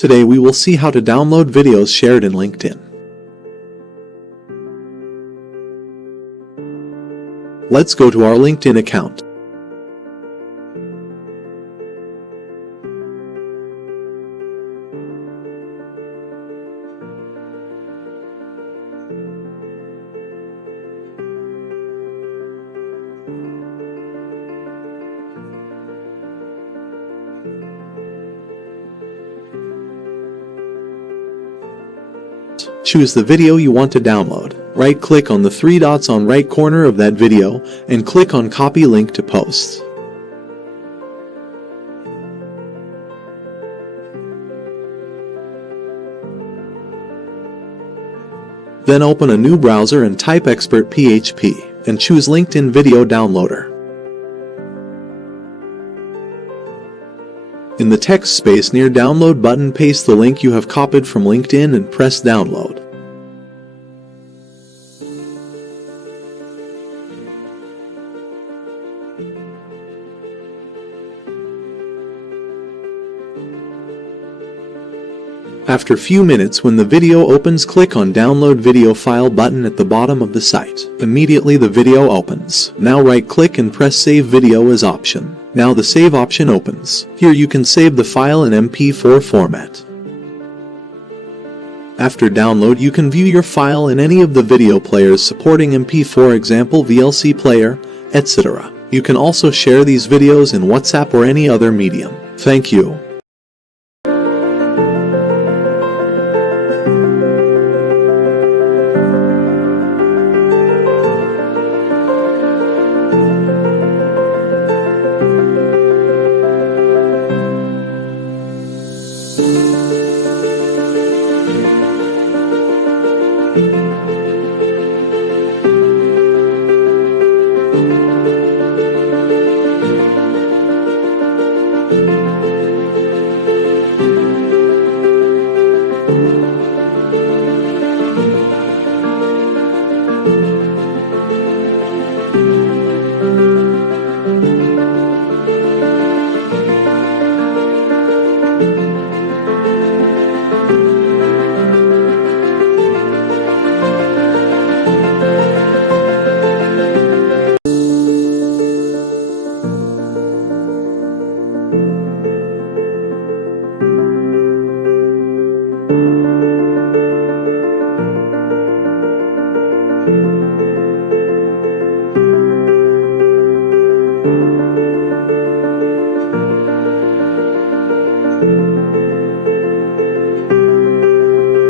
Today we will see how to download videos shared in LinkedIn. Let's go to our LinkedIn account. Choose the video you want to download. Right-click on the three dots on right corner of that video and click on Copy Link to Post. Then open a new browser and type Expert PHP and choose LinkedIn Video Downloader. In the text space near Download button, paste the link you have copied from LinkedIn and press Download. After a few minutes, when the video opens, click on Download Video File button at the bottom of the site. Immediately the video opens. Now right-click and press Save Video as option. Now the Save option opens. Here you can save the file in MP4 format. After download, you can view your file in any of the video players supporting MP4, example VLC player, etc. You can also share these videos in WhatsApp or any other medium. Thank you.